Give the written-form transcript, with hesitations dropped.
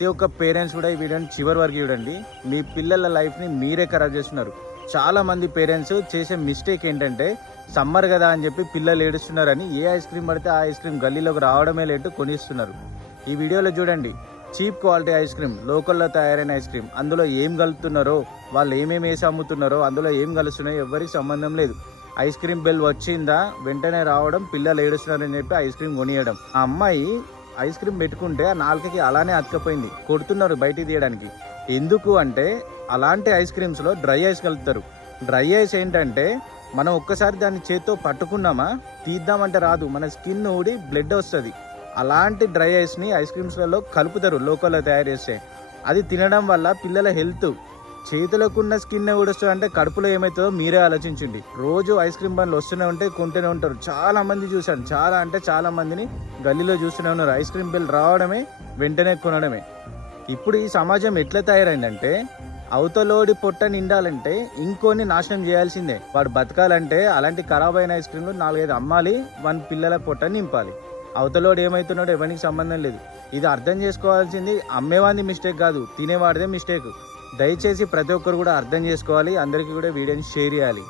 ప్రతి ఒక్క పేరెంట్స్ కూడా ఈ వీడియోని చివరి వరకు చూడండి. మీ పిల్లల లైఫ్ని మీరే ఖరాబ్ చేస్తున్నారు. చాలా మంది పేరెంట్స్ చేసే మిస్టేక్ ఏంటంటే సమ్మర్ కదా అని చెప్పి పిల్లలు ఏడుస్తున్నారని ఏ ఐస్ క్రీమ్ పడితే ఆ ఐస్ క్రీమ్ గల్లీలోకి రావడమే లేటు కొనిస్తున్నారు. ఈ వీడియోలో చూడండి, చీప్ క్వాలిటీ ఐస్ క్రీమ్, లోకల్లో తయారైన ఐస్ క్రీమ్, అందులో ఏం కలుపుతున్నారో, వాళ్ళు ఏమేమి వేసి అమ్ముతున్నారో, అందులో ఏం కలుస్తున్నాయో ఎవరికి సంబంధం లేదు. ఐస్ క్రీమ్ బెల్ వచ్చిందా వెంటనే రావడం, పిల్లలు ఏడుస్తున్నారని చెప్పి ఐస్ క్రీమ్ కొనియడం. ఆ అమ్మాయి ఐస్ క్రీమ్ పెట్టుకుంటే ఆ నాలుకకి అలానే అతకపోయింది, కొడుతున్నారు బయటికి తీయడానికి. ఎందుకు అంటే అలాంటి ఐస్ క్రీమ్స్లో డ్రై ఐస్ కలుపుతారు. డ్రై ఐస్ ఏంటంటే మనం ఒక్కసారి దాన్ని చేత్తో పట్టుకున్నామా తీద్దామంటే రాదు, మన స్కిన్ ఊడి బ్లడ్ వస్తుంది. అలాంటి డ్రై ఐస్ని ఐస్ క్రీమ్స్లలో కలుపుతారు లోకల్లో తయారు చేస్తే. అది తినడం వల్ల పిల్లల హెల్త్, చేతులకున్న స్కిన్ ఊడొస్తుంది అంటే కడుపులో ఏమవుతుందో మీరే ఆలోచించండి. రోజు ఐస్ క్రీమ్ బండ్లు వస్తూనే ఉంటాయి, కొంటూనే ఉంటారు. చాలా మంది చూశాను, చాలా అంటే చాలా మందిని గల్లీలో చూస్తూనే ఉన్నారు. ఐస్ క్రీమ్ బిల్ రావడమే వెంటనే కొనడమే. ఇప్పుడు ఈ సమాజం ఎట్లా తయారైందంటే అవతలోడి పొట్ట నిండాలంటే ఇంకోని నాశనం చేయాల్సిందే. వాడు బతకాలంటే అలాంటి ఖరాబ్ అయిన ఐస్ క్రీమ్లు 4-5 అమ్మాలి, 1 పిల్లల పొట్ట నింపాలి. అవతలోడు ఏమవుతున్నాడో ఎవరికి సంబంధం లేదు. ఇది అర్థం చేసుకోవాల్సింది అమ్మేవాడిది మిస్టేక్ కాదు, తినేవాడిదే మిస్టేక్. దయచేసి ప్రతి ఒక్కరు కూడా అర్థం చేసుకోవాలి. అందరికీ కూడా వీడియోని షేర్ చేయాలి.